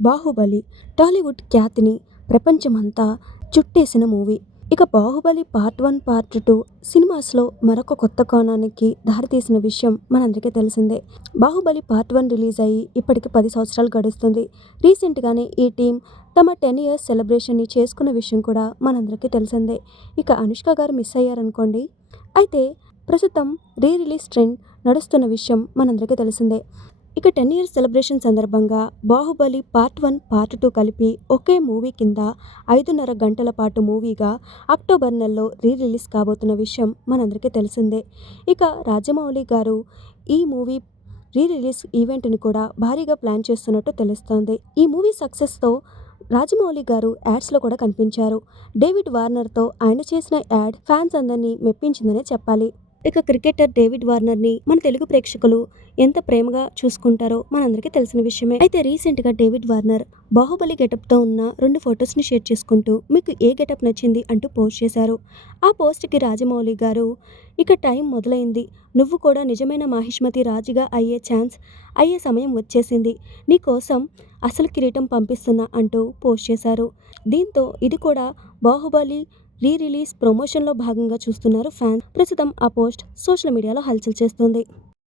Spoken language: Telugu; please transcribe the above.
బాహుబలి టాలీవుడ్ ఖ్యాతిని ప్రపంచమంతా చుట్టేసిన మూవీ. ఇక Baahubali part one part two సినిమాస్లో మరొక కొత్త కోణానికి దారితీసిన విషయం మనందరికీ తెలిసిందే. బాహుబలి పార్ట్ వన్ రిలీజ్ అయ్యి ఇప్పటికి పది సంవత్సరాలు గడుస్తుంది. రీసెంట్గానే ఈ టీం తమ టెన్ ఇయర్స్ సెలబ్రేషన్ని చేసుకున్న విషయం కూడా మనందరికీ తెలిసిందే. ఇక అనుష్క గారు మిస్ అయ్యారనుకోండి. అయితే ప్రస్తుతం రీ రిలీజ్ ట్రెండ్ నడుస్తున్న విషయం మనందరికీ తెలిసిందే. ఇక టెన్ ఇయర్స్ సెలబ్రేషన్ సందర్భంగా Baahubali part one part two కలిపి ఒకే మూవీ కింద ఐదున్నర గంటల పాటు మూవీగా అక్టోబర్ నెలలో రీ రిలీజ్ కాబోతున్న విషయం మనందరికీ తెలిసిందే. ఇక రాజమౌళి గారు ఈ మూవీ రీ రిలీజ్ ఈవెంట్ని కూడా భారీగా ప్లాన్ చేస్తున్నట్టు తెలుస్తోంది. ఈ మూవీ సక్సెస్తో రాజమౌళి గారు యాడ్స్లో కూడా కనిపించారు. డేవిడ్ వార్నర్తో ఆయన చేసిన యాడ్ ఫ్యాన్స్ అందరినీ మెప్పించిందనే చెప్పాలి. ఇక క్రికెటర్ డేవిడ్ వార్నర్ని మన తెలుగు ప్రేక్షకులు ఎంత ప్రేమగా చూసుకుంటారో మనందరికీ తెలిసిన విషయమే. అయితే రీసెంట్గా డేవిడ్ వార్నర్ బాహుబలి గెటప్తో ఉన్న రెండు ఫొటోస్ని షేర్ చేసుకుంటూ మీకు ఏ గెటప్ నచ్చింది అంటూ పోస్ట్ చేశారు. ఆ పోస్ట్కి రాజమౌళి గారు ఇక టైం మొదలైంది. నువ్వు కూడా నిజమైన మాహిష్మతి రాజుగా అయ్యే ఛాన్స్ అయ్యే సమయం వచ్చేసింది. నీ కోసం అసలు కిరీటం పంపిస్తున్నా అంటూ పోస్ట్ చేశారు. దీంతో ఇది కూడా బాహుబలి రీ రిలీజ్ ప్రమోషన్లో భాగంగా చూస్తున్నారు ఫ్యాన్స్. ప్రస్తుతం ఆ పోస్ట్ సోషల్ మీడియాలో హల్చల్ చేస్తుంది.